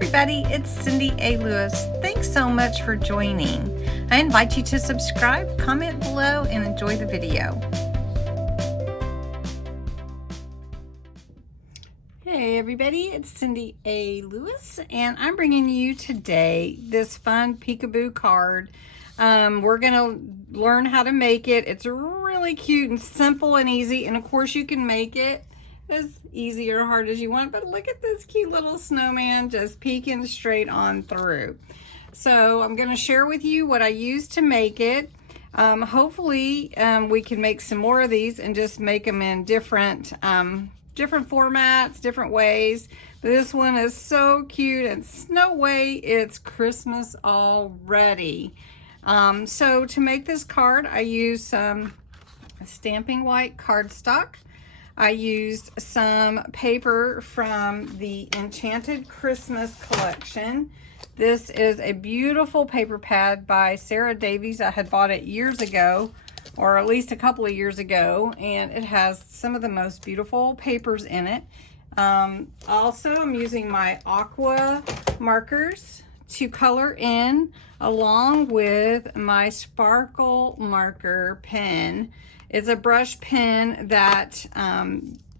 everybody, it's Cindy A. Lewis. Thanks so much for joining. I invite you to subscribe, comment below, and enjoy the video. Hey everybody, it's Cindy A. Lewis, and I'm bringing you today this fun peekaboo card. We're going to learn how to make it. It's really cute and simple and easy, and of course you can make it as easy or hard as you want, but look at this cute little snowman just peeking straight on through. So I'm going to share with you what I used to make it. Hopefully we can make some more of these and just make them in different formats, different ways. But this one is so cute, and no way it's Christmas already. So to make this card, I used some stamping white cardstock. I used some paper from the Enchanted Christmas collection. This is a beautiful paper pad by Sarah Davies. I had bought it years ago, or at least a couple of years ago, and it has some of the most beautiful papers in it. Also, I'm using my aqua markers to color in, along with my sparkle marker pen. It's a brush pen that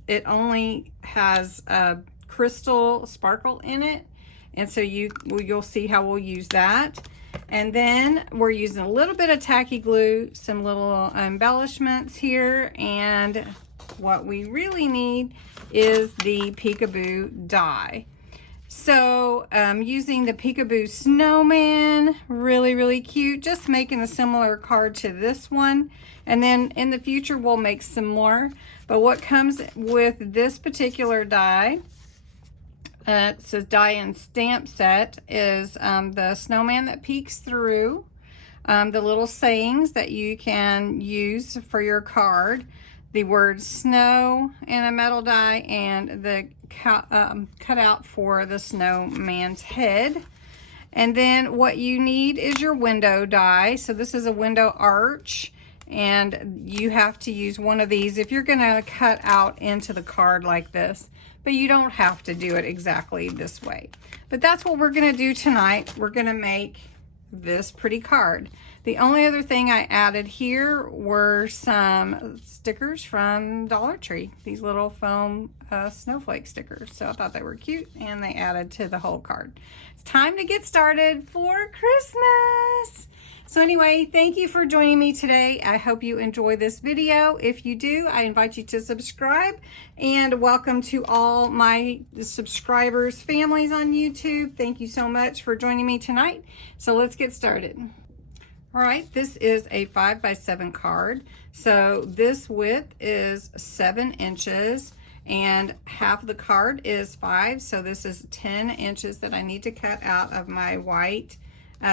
it only has a crystal sparkle in it, and so you'll see how we'll use that. And then we're using a little bit of tacky glue, some little embellishments here, and what we really need is the peekaboo die. So using the A-BooSnowman, really cute, just making a similar card to this one. And then in the future we'll make some more. But what comes with this particular die, it says die and stamp set, is the snowman that peeks through, the little sayings that you can use for your card, the word snow in a metal die, and the cutout for the snowman's head. And then what you need is your window die. So this is a window arch, and you have to use one of these if you're going to cut out into the card like this, but you don't have to do it exactly this way. But that's what we're going to do tonight. We're going to make this pretty card. The only other thing I added here were some stickers from Dollar Tree, these little foam snowflake stickers. So I thought they were cute, and they added to the whole card. It's time to get started for Christmas. So anyway, thank you for joining me today. I hope you enjoy this video. If you do, I invite you to subscribe, and welcome to all my subscribers, families on YouTube. Thank you so much for joining me tonight. So let's get started. All right, this is a 5x7 card. So this width is 7 inches, and half of the card is 5. So this is 10 inches that I need to cut out of my white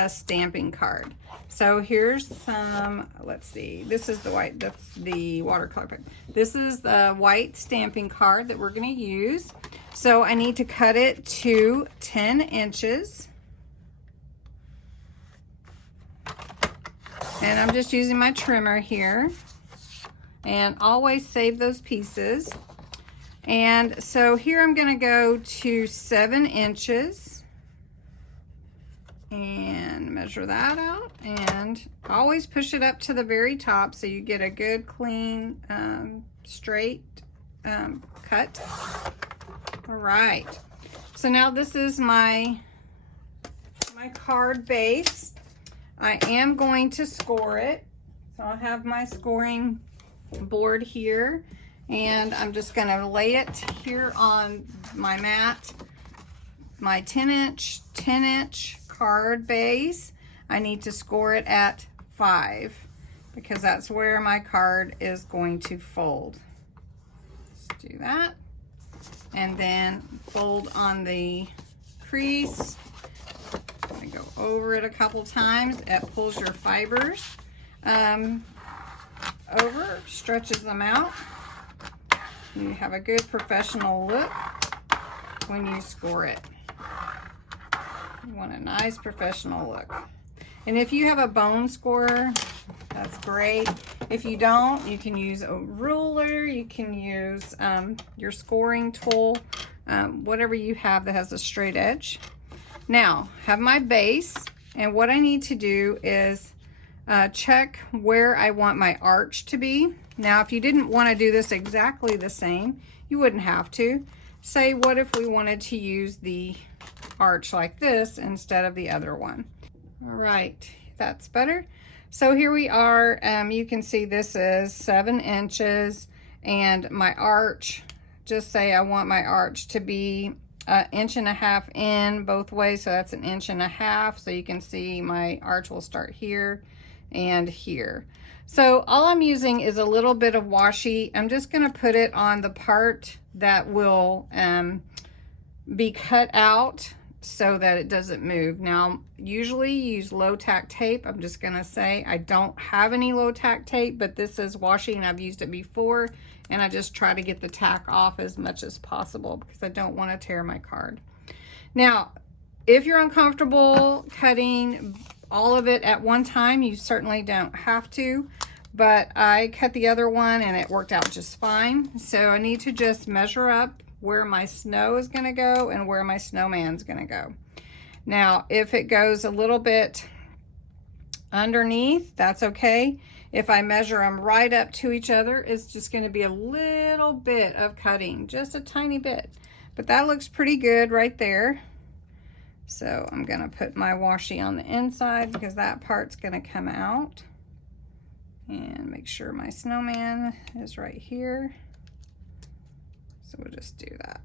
stamping card. So here's some, let's see, this is the white, that's the watercolor pen. This is the white stamping card that we're going to use. So I need to cut it to 10 inches. And I'm just using my trimmer here, and always save those pieces. And so here I'm going to go to 7 inches and measure that out, and always push it up to the very top so you get a good clean straight cut. All right, so now this is my card base. I am going to score it. So I'll have my scoring board here, and I'm just going to lay it here on my mat. My 10-inch card base, I need to score it at 5 because that's where my card is going to fold. Let's do that. And then fold on the crease. I go over it a couple times. It pulls your fibers over, stretches them out. You have a good professional look when you score it. You want a nice professional look. And if you have a bone scorer, that's great. If you don't, you can use a ruler, you can use your scoring tool, whatever you have that has a straight edge. Now, have my base, and what I need to do is check where I want my arch to be. Now, if you didn't want to do this exactly the same, you wouldn't have to. Say, what if we wanted to use the arch like this instead of the other one? All right, that's better. So here we are. You can see this is 7 inches, and my arch, just say I want my arch to be 1.5 inches in both ways, so that's 1.5 inches. So you can see my arch will start here and here. So all I'm using is a little bit of washi. I'm just going to put it on the part that will be cut out so that it doesn't move. Now, usually use low tack tape. I'm just going to say I don't have any low tack tape, but this is washi and I've used it before, and I just try to get the tack off as much as possible because I don't want to tear my card. Now, if you're uncomfortable cutting all of it at one time, you certainly don't have to, but I cut the other one and it worked out just fine. So I need to just measure up where my snow is going to go and where my snowman's going to go. Now, if it goes a little bit underneath, that's okay. If I measure them right up to each other, it's just going to be a little bit of cutting, just a tiny bit. But that looks pretty good right there. So I'm going to put my washi on the inside because that part's going to come out. And make sure my snowman is right here. So we'll just do that.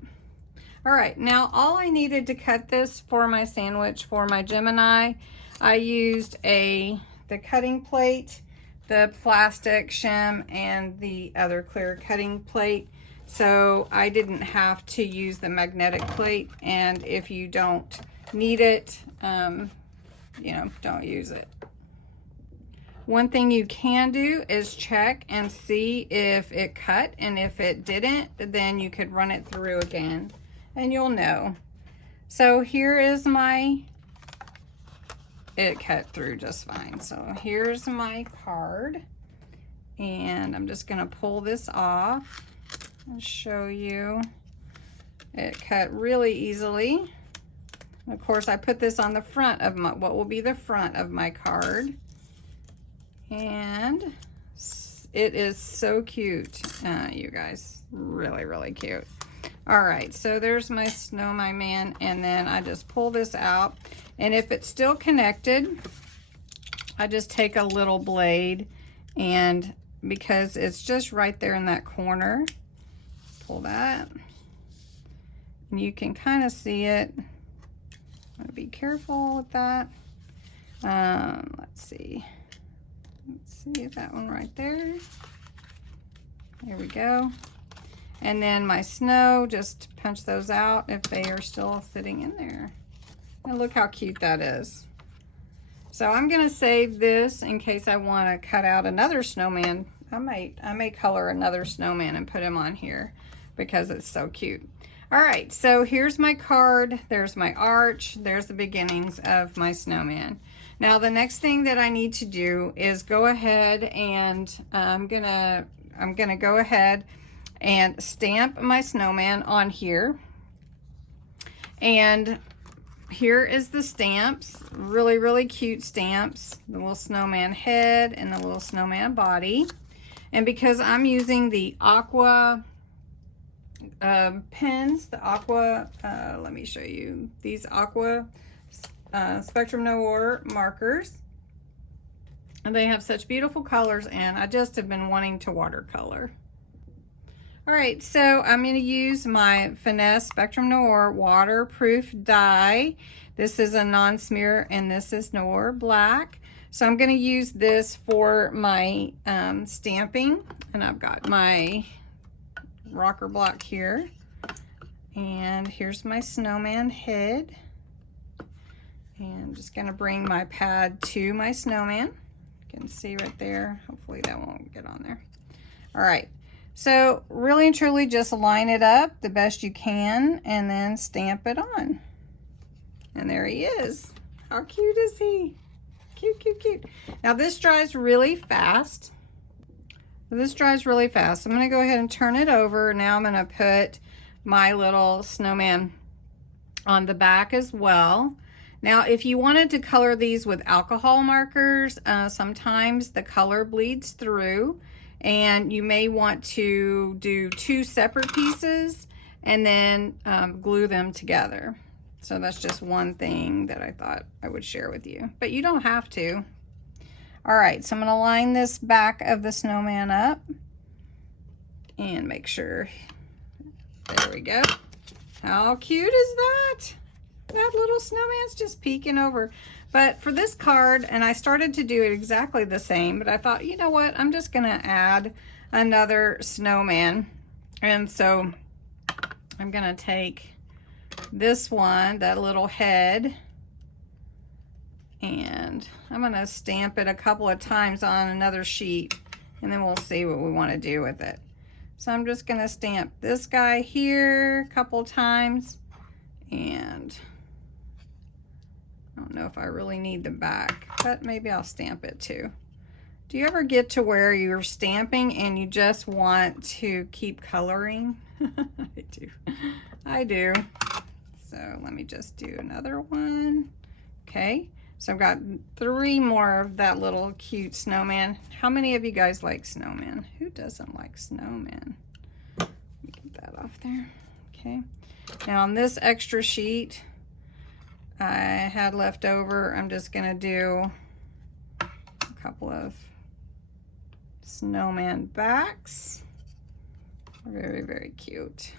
All right, now all I needed to cut this for my sandwich, for my Gemini, I used the cutting plate, the plastic shim, and the other clear cutting plate. So I didn't have to use the magnetic plate, and if you don't need it, you know, don't use it. One thing you can do is check and see if it cut, and if it didn't, then you could run it through again and you'll know. So here is it cut through just fine. So here's my card, and I'm just going to pull this off and show you. It cut really easily. Of course, I put this on the front of what will be the front of my card. And it is so cute, you guys, really, really cute. All right, so there's my snowman, and then I just pull this out, and if it's still connected, I just take a little blade, and because it's just right there in that corner, pull that, and you can kind of see it. I'm gonna be careful with that. Let's see. Let's see that one right there. There we go. And then my snow, just punch those out if they are still sitting in there. And look how cute that is. So I'm going to save this in case I want to cut out another snowman. I may color another snowman and put him on here because it's so cute. All right, so here's my card. There's my arch. There's the beginnings of my snowman. Now the next thing that I need to do is go ahead and I'm gonna go ahead and stamp my snowman on here. And here is the stamps, really, really cute stamps. The little snowman head and the little snowman body. And because I'm using the aqua pens, the aqua, let me show you, these aqua Spectrum Noir markers, and they have such beautiful colors, and I just have been wanting to watercolor. All right, so I'm going to use my Finesse Spectrum Noir waterproof die. This is a non-smear, and this is Noir Black. So I'm going to use this for my stamping, and I've got my rocker block here, and here's my snowman head. And I'm just going to bring my pad to my snowman. You can see right there. Hopefully that won't get on there. All right. So really and truly just line it up the best you can and then stamp it on. And there he is. How cute is he? Cute, cute, cute. Now this dries really fast. This dries really fast. I'm going to go ahead and turn it over. Now I'm going to put my little snowman on the back as well. Now, if you wanted to color these with alcohol markers, sometimes the color bleeds through, and you may want to do 2 separate pieces and then glue them together. So that's just one thing that I thought I would share with you, but you don't have to. All right, so I'm going to line this back of the snowman up and make sure, there we go. How cute is that? That little snowman's just peeking over. But for this card, and I started to do it exactly the same, but I thought, you know what, I'm just gonna add another snowman. And so I'm gonna take this one, that little head, and I'm gonna stamp it a couple of times on another sheet, and then we'll see what we wanna do with it. So I'm just gonna stamp this guy here a couple times, and I don't know if I really need the back, but maybe I'll stamp it too. Do you ever get to where you're stamping and you just want to keep coloring? I do. I do. So let me just do another one. Okay, so I've got 3 more of that little cute snowman. How many of you guys like snowman? Who doesn't like snowman? Let me get that off there. Okay, now on this extra sheet I had left over, I'm just gonna do a couple of snowman backs. Very, very cute.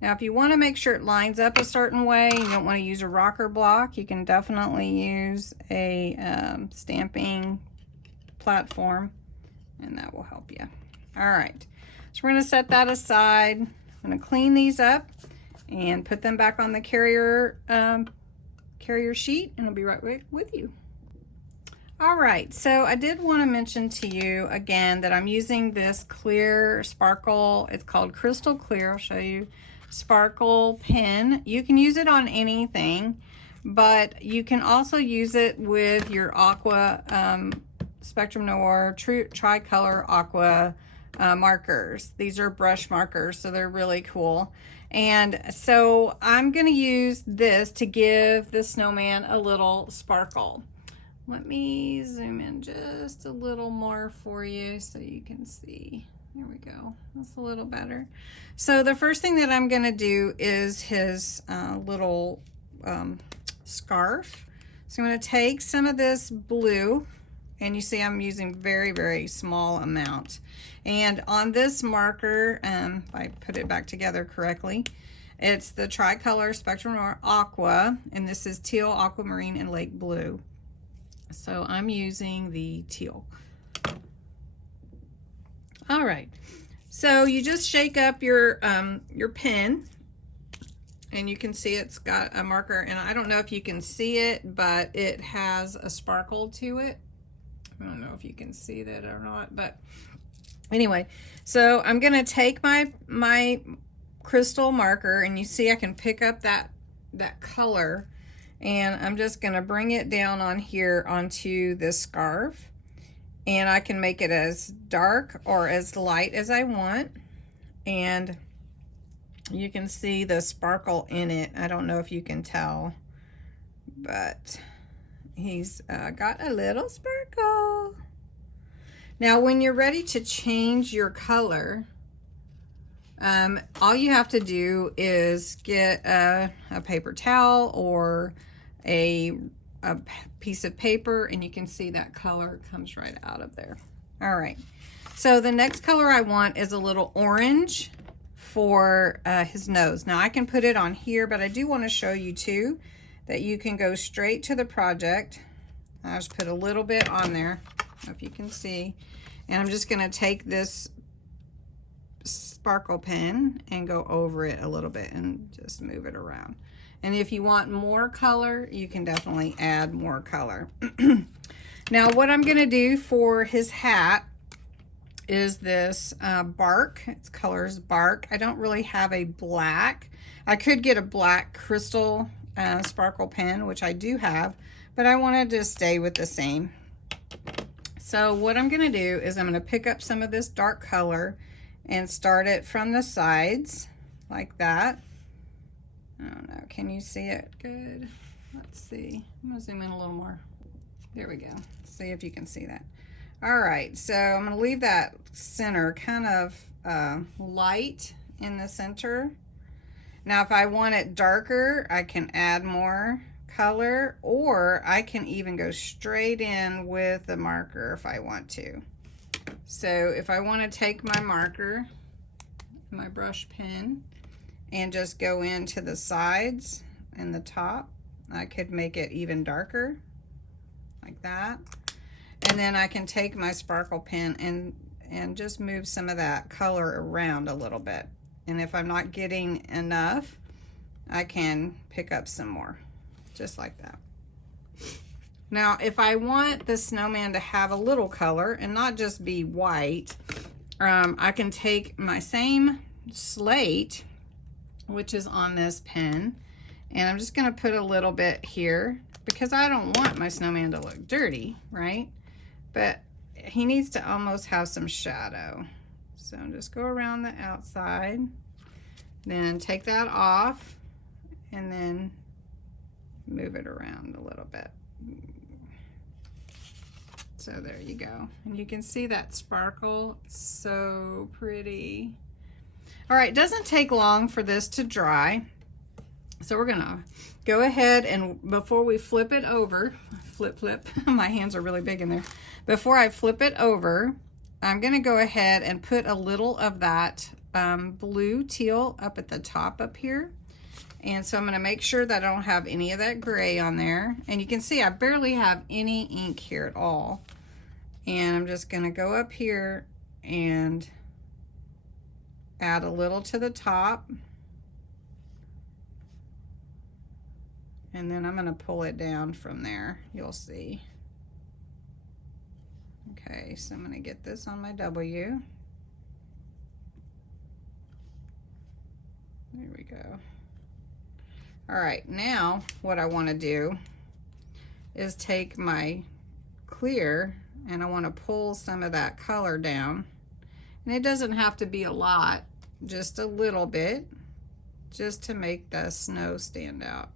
Now, if you want to make sure it lines up a certain way, you don't want to use a rocker block, you can definitely use a stamping platform, and that will help you. All right, so we're going to set that aside. I'm going to clean these up and put them back on the carrier sheet, and I'll be right with you. All right, so I did want to mention to you again that I'm using this clear sparkle. It's called Crystal Clear. I'll show you. Sparkle pen. You can use it on anything, but you can also use it with your aqua Spectrum Noir tricolor aqua markers. These are brush markers, so they're really cool. And so I'm going to use this to give the snowman a little sparkle. Let me zoom in just a little more for you so you can see. There we go. That's a little better. So the first thing that I'm going to do is his little scarf. So I'm going to take some of this blue, and you see I'm using very, very small amount. And on this marker, if I put it back together correctly, it's the tricolor Spectrum Noir Aqua, and this is teal, aquamarine, and lake blue. So I'm using the teal. All right, so you just shake up your pen, and you can see it's got a marker, and I don't know if you can see it, but it has a sparkle to it. I don't know if you can see that or not, but anyway, so I'm gonna take my crystal marker, and you see I can pick up that color, and I'm just gonna bring it down on here onto this scarf. And I can make it as dark or as light as I want. And you can see the sparkle in it. I don't know if you can tell, but he's got a little sparkle. Now, when you're ready to change your color, all you have to do is get a paper towel or a piece of paper, and you can see that color comes right out of there. All right, so the next color I want is a little orange for his nose. Now I can put it on here, but I do want to show you too that you can go straight to the project. I just put a little bit on there, I don't know if you can see, and I'm just going to take this sparkle pen and go over it a little bit and just move it around. And if you want more color, you can definitely add more color. Now, what I'm going to do for his hat is this bark. It's colors bark. I don't really have a black. I could get a black crystal sparkle pen, which I do have, but I wanted to stay with the same. So what I'm going to do is I'm going to pick up some of this dark color and start it from the sides like that. I don't know, can you see it good? Let's see, I'm gonna zoom in a little more. There we go, see if you can see that. All right, so I'm gonna leave that center kind of light in the center. Now if I want it darker, I can add more color, or I can even go straight in with the marker if I want to. So if I want to take my marker, my brush pen, and just go into the sides and the top, I could make it even darker, like that. And then I can take my sparkle pen and just move some of that color around a little bit. And if I'm not getting enough, I can pick up some more, just like that. Now, if I want the snowman to have a little color and not just be white, I can take my same slate, which is on this pen, and I'm just gonna put a little bit here because I don't want my snowman to look dirty, right? But he needs to almost have some shadow. So just go around the outside, then take that off, and then move it around a little bit. So there you go. And you can see that sparkle, so pretty. All right, it doesn't take long for this to dry. So we're gonna go ahead and before we flip it over, flip, my hands are really big in there. Before I flip it over, I'm gonna go ahead and put a little of that blue teal up at the top up here. And so I'm gonna make sure that I don't have any of that gray on there. And you can see I barely have any ink here at all. And I'm just gonna go up here and add a little to the top. And then I'm gonna pull it down from there, you'll see. Okay, so I'm gonna get this on my W. There we go. All right, now what I wanna do is take my clear and I wanna pull some of that color down. And it doesn't have to be a lot, just a little bit, just to make the snow stand out.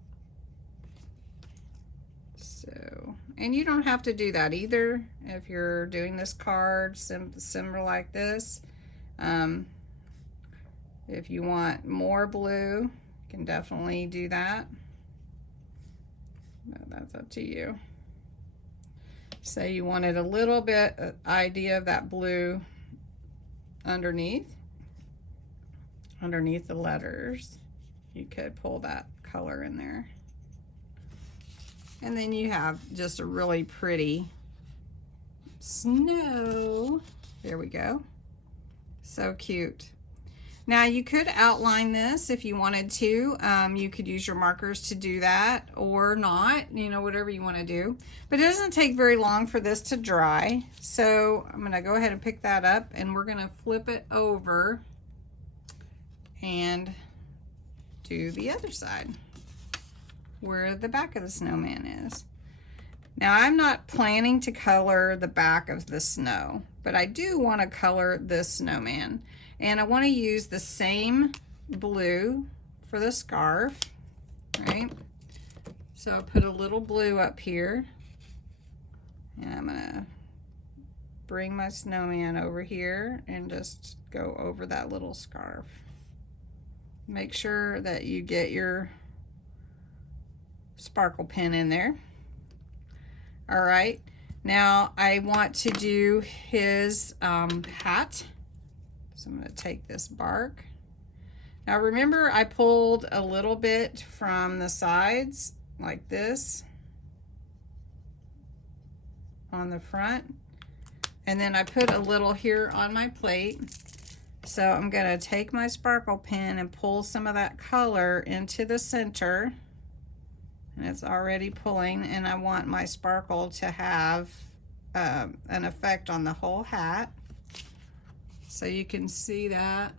So, and you don't have to do that either if you're doing this card similar like this. If you want more blue, you can definitely do that. No, that's up to you. Say you wanted a little bit idea of that blue underneath the letters. You could pull that color in there. And then you have just a really pretty snow. There we go. So cute. Now you could outline this if you wanted to. You could use your markers to do that or not, you know, whatever you want to do. But it doesn't take very long for this to dry. So I'm going to go ahead and pick that up and we're going to flip it over and do the other side where the back of the snowman is. Now I'm not planning to color the back of the snow, but I do want to color this snowman. And I want to use the same blue for the scarf, right? So I'll put a little blue up here. And I'm gonna bring my snowman over here and just go over that little scarf. Make sure that you get your sparkle pen in there. All right, now I want to do his hat. So I'm going to take this bark. Now remember I pulled a little bit from the sides like this on the front. And then I put a little here on my plate. So I'm going to take my sparkle pen and pull some of that color into the center. And it's already pulling, and I want my sparkle to have an effect on the whole hat. So you can see that,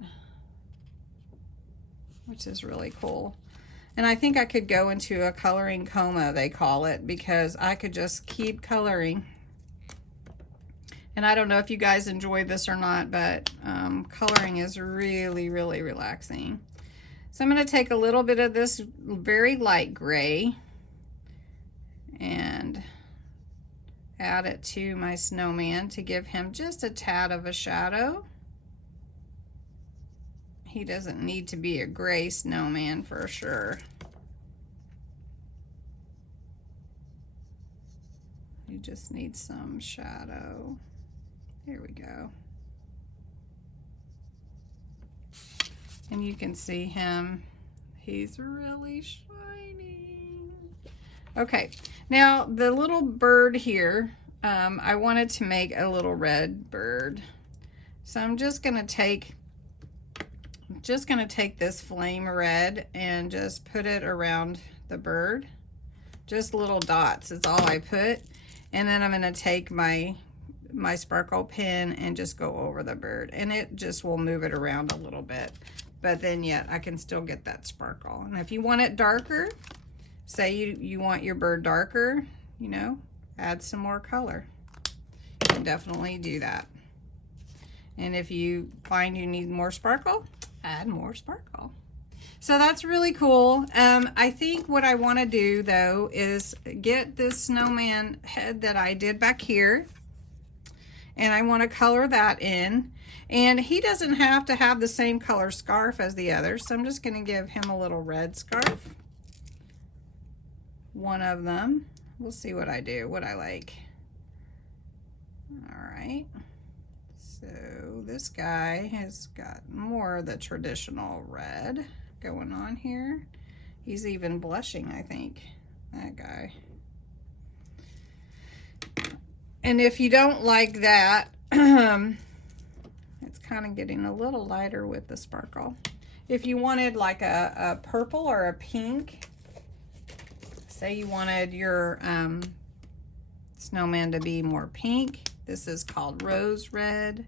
which is really cool. And I think I could go into a coloring coma, they call it, because I could just keep coloring. And I don't know if you guys enjoy this or not, but coloring is really, really relaxing. So I'm going to take a little bit of this very light gray and add it to my snowman to give him just a tad of a shadow. He doesn't need to be a gray snowman for sure. You just need some shadow. Here we go. And you can see him. He's really shiny. Okay, now the little bird here, I wanted to make a little red bird. So I'm just gonna take this flame red and just put it around the bird. Just little dots is all I put. And then I'm gonna take my sparkle pen and just go over the bird, and it just will move it around a little bit. But then yet I can still get that sparkle. And if you want it darker, say you want your bird darker, you know, add some more color. You can definitely do that. And if you find you need more sparkle, add more sparkle. So that's really cool. I think what I want to do though is get this snowman head that I did back here, and I want to color that in. And he doesn't have to have the same color scarf as the others, so I'm just going to give him a little red scarf. One of them. We'll see what I do, what I like. All right. So this guy has got more of the traditional red going on here. He's even blushing, I think, that guy. And if you don't like that, it's kind of getting a little lighter with the sparkle. If you wanted like a purple or a pink, say you wanted your snowman to be more pink, this is called rose red.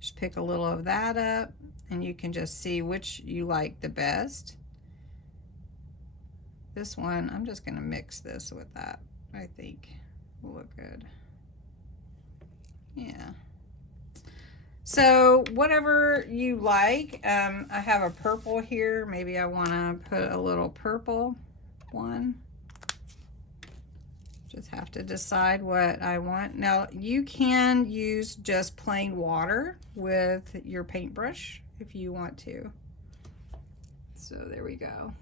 Just pick a little of that up, and you can just see which you like the best. This one, I'm just gonna mix this with that. I think will look good. Yeah. So whatever you like, I have a purple here. Maybe I want to put a little purple one. Just have to decide what I want. Now you can use just plain water with your paintbrush if you want to. So there we go.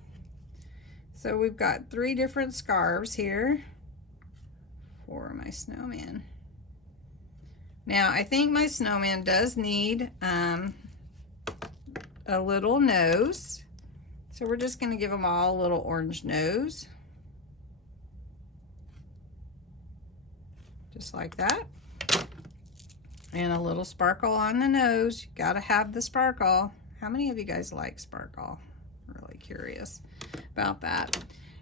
So we've got 3 different scarves here for my snowman. Now I think my snowman does need a little nose. So we're just going to give them all a little orange nose. Just like that. And a little sparkle on the nose. You gotta have the sparkle. How many of you guys like sparkle? I'm really curious about that.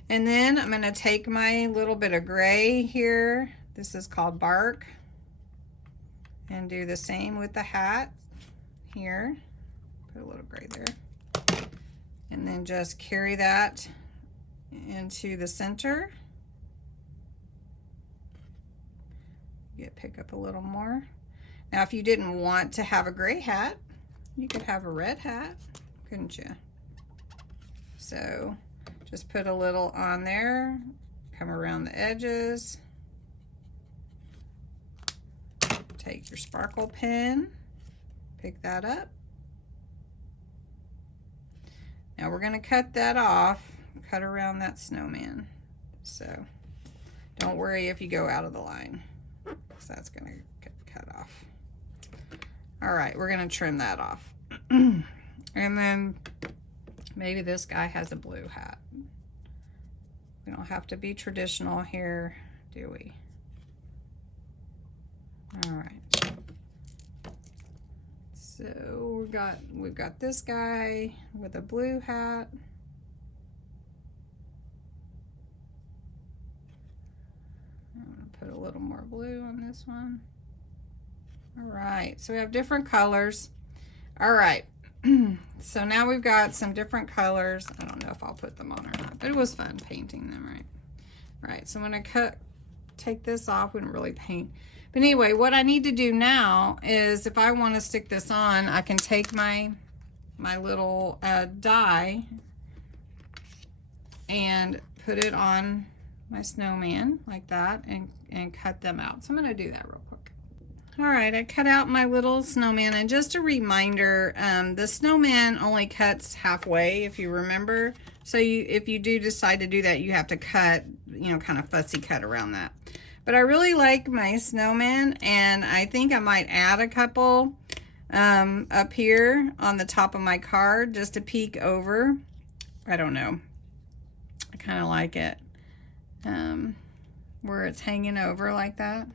And then I'm gonna take my little bit of gray here. This is called bark. And do the same with the hat here. Put a little gray there. And then just carry that into the center. Pick up a little more. Now if you didn't want to have a gray hat, you could have a red hat, couldn't you? So just put a little on there, come around the edges, take your sparkle pen, pick that up. Now we're going to cut that off, cut around that snowman. So don't worry if you go out of the line, because that's going to get cut off. All right, we're going to trim that off. And then maybe this guy has a blue hat. We don't have to be traditional here, do we? All right. So we've got this guy with a blue hat. I'm gonna put a little more blue on this one. All right, so we have different colors. All right, so now we've got some different colors. I don't know if I'll put them on or not, but it was fun painting them, right? All right, so I'm gonna take this off. We didn't really paint. But anyway, what I need to do now is if I want to stick this on, I can take my my little die and put it on my snowman like that and cut them out. So I'm going to do that real quick. All right, I cut out my little snowman, and just a reminder, the snowman only cuts halfway, if you remember. So if you do decide to do that, you have to cut, you know, kind of fussy cut around that. But I really like my snowman, and I think I might add a couple up here on the top of my card just to peek over. I don't know. I kind of like it where it's hanging over like that.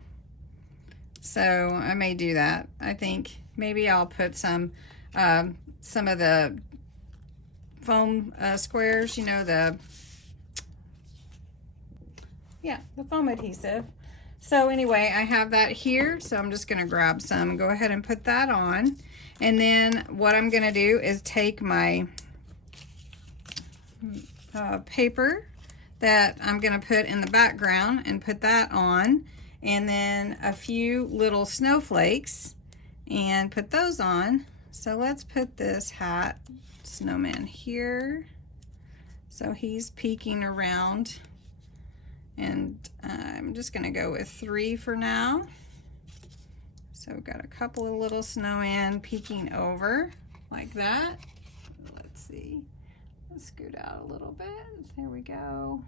So I may do that. I think maybe I'll put some of the foam squares, you know, the foam adhesive. So anyway, I have that here, so I'm just gonna grab some and go ahead and put that on. And then what I'm gonna do is take my paper that I'm gonna put in the background and put that on, and then a few little snowflakes and put those on. So let's put this hat snowman here. So he's peeking around, and I'm just gonna go with 3 for now. So we've got a couple of little snowman peeking over like that. Let's see, let's scoot out a little bit. There we go.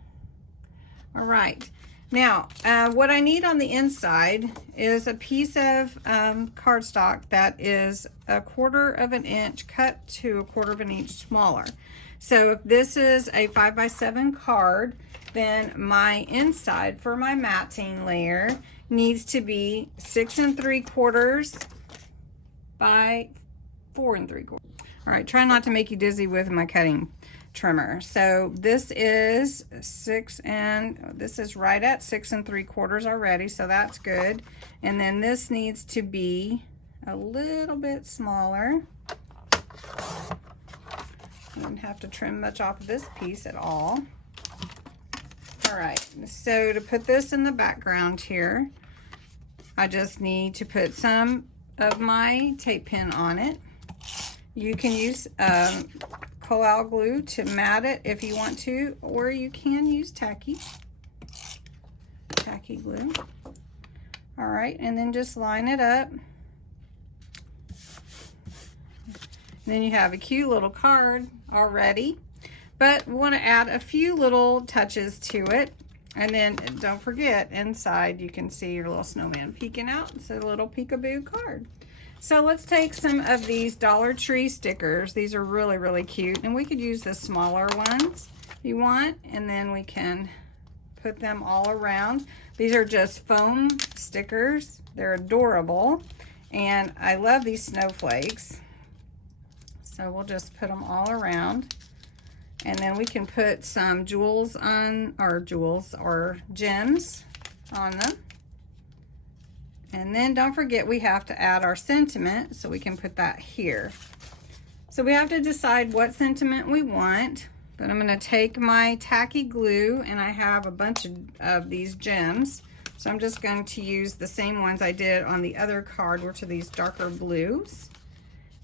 All right. Now, what I need on the inside is a piece of cardstock that is 1/4 of an inch cut to 1/4 of an inch smaller. So if this is a 5x7 card, then my inside for my matting layer needs to be 6 3/4 by 4 3/4. All right, try not to make you dizzy with my cutting trimmer. So this is this is right at 6 3/4 already, so that's good. And then this needs to be a little bit smaller. I don't have to trim much off of this piece at all. All right, so to put this in the background here, I just need to put some of my tape pin on it. You can use Coal glue to mat it if you want to, or you can use tacky glue. All right, and then just line it up. And then you have a cute little card already, but we want to add a few little touches to it. And then don't forget, inside you can see your little snowman peeking out. It's a little peekaboo card. So let's take some of these Dollar Tree stickers. These are really, really cute. And we could use the smaller ones if you want. And then we can put them all around. These are just foam stickers. They're adorable. And I love these snowflakes. So we'll just put them all around. And then we can put some jewels or gems on them. And then don't forget, we have to add our sentiment, so we can put that here. So we have to decide what sentiment we want, but I'm gonna take my tacky glue, and I have a bunch of these gems. So I'm just going to use the same ones I did on the other card, which are these darker blues.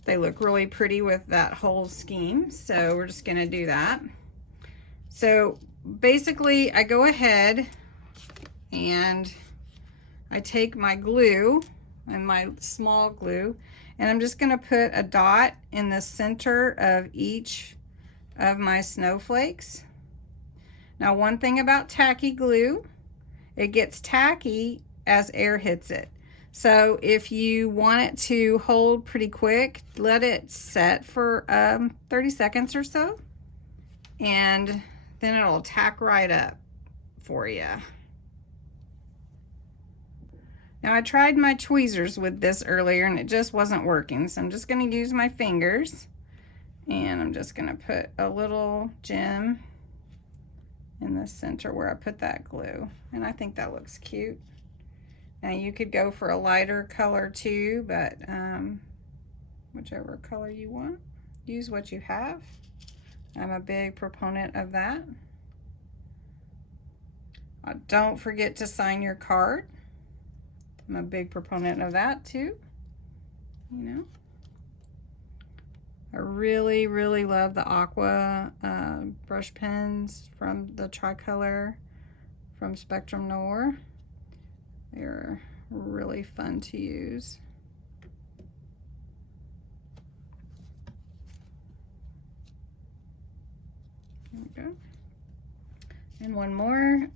They look really pretty with that whole scheme, so we're just gonna do that. So basically, I go ahead and I take my glue and my small glue, and I'm just gonna put a dot in the center of each of my snowflakes. Now, one thing about tacky glue, it gets tacky as air hits it. So if you want it to hold pretty quick, let it set for 30 seconds or so, and then it'll tack right up for you. Now, I tried my tweezers with this earlier and it just wasn't working, so I'm just going to use my fingers, and I'm just going to put a little gem in the center where I put that glue, and I think that looks cute. Now, you could go for a lighter color too, but whichever color you want, use what you have. I'm a big proponent of that. Don't forget to sign your card. I'm a big proponent of that too, you know. I really, really love the aqua brush pens from the Tricolor from Spectrum Noir. They're really fun to use. There we go. And one more.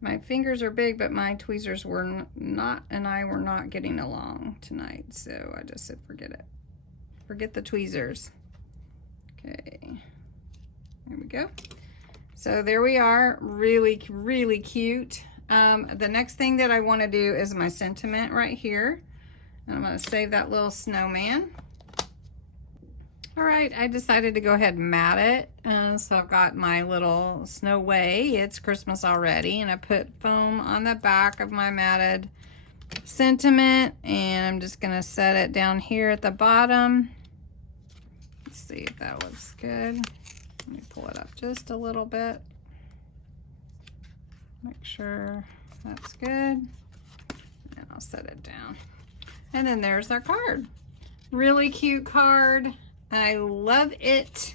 My fingers are big, but my tweezers were not, and I were not getting along tonight, so I just said forget it. Forget the tweezers. Okay, there we go. So there we are, really, really cute. The next thing that I want to do is my sentiment right here. And I'm going to save that little snowman. All right, I decided to go ahead and mat it. So I've got my little snow way. It's Christmas already, and I put foam on the back of my matted sentiment, and I'm just going to set it down here at the bottom. Let's see if that looks good. Let me pull it up just a little bit. Make sure that's good. And I'll set it down. And then there's our card. Really cute card. I love it.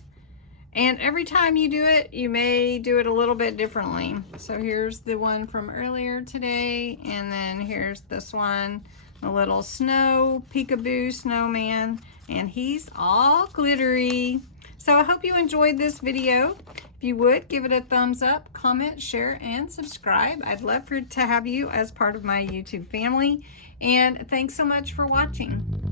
And every time you do it, you may do it a little bit differently. So here's the one from earlier today, and then here's this one, a little snow peekaboo snowman, and he's all glittery. So I hope you enjoyed this video. If you would, give it a thumbs up, comment, share, and subscribe. I'd love to have you as part of my YouTube family. And thanks so much for watching.